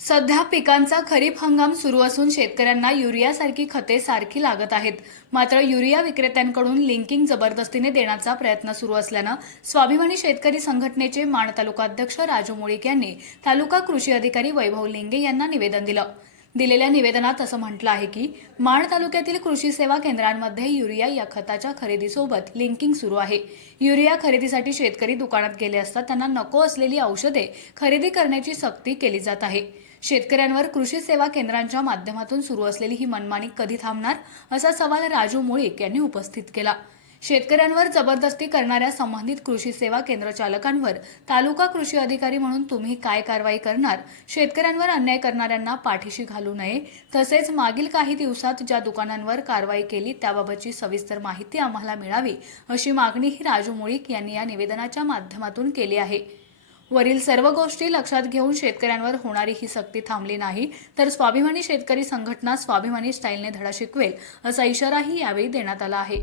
सध्या पिकांचा खरीप हंगाम सुरू असून शेतकऱ्यांना युरियासारखी खते सारखी लागत आहेत. मात्र युरिया विक्रेत्यांकडून लिंकिंग जबरदस्तीने देण्याचा प्रयत्न सुरू असल्यानं स्वाभिमानी शेतकरी संघटनेचे माण तालुका अध्यक्ष राजू मुळीक यांनी तालुका कृषी अधिकारी वैभव लिंगे यांना निवेदन दिलं. दिलेल्या निवेदनात असं म्हटलं आहे की माण तालुक्यातील कृषी सेवा केंद्रांमध्ये युरिया या खताच्या खरेदीसोबत लिंकिंग सुरू आहे. युरिया खरेदीसाठी शेतकरी दुकानात गेले असता त्यांना नको असलेली औषधे खरेदी करण्याची सक्ती केली जात आहे. शेतकऱ्यांवर कृषी सेवा केंद्रांच्या माध्यमातून सुरू असलेली ही मनमानी कधी थांबणार असा सवाल राजू मुळीक यांनी उपस्थित केला. शेतकऱ्यांवर जबरदस्ती करणाऱ्या संबंधित कृषी सेवा केंद्र चालकांवर तालुका कृषी अधिकारी म्हणून तुम्ही काय कारवाई करणार, शेतकऱ्यांवर अन्याय करणाऱ्यांना पाठीशी घालू नये, तसेच मागील काही दिवसात ज्या दुकानांवर कारवाई केली त्याबाबतची सविस्तर माहिती आम्हाला मिळावी अशी मागणीही राजू मुळीक यांनी या निवेदनाच्या माध्यमातून केली आहे. वरील सर्व गोष्टी लक्षात घेऊन शेतकऱ्यांवर होणारी ही सक्ती थांबली नाही तर स्वाभिमानी शेतकरी संघटना स्वाभिमानी स्टाईलने धडा शिकवेल असा इशाराही यावेळी देण्यात आला आहे.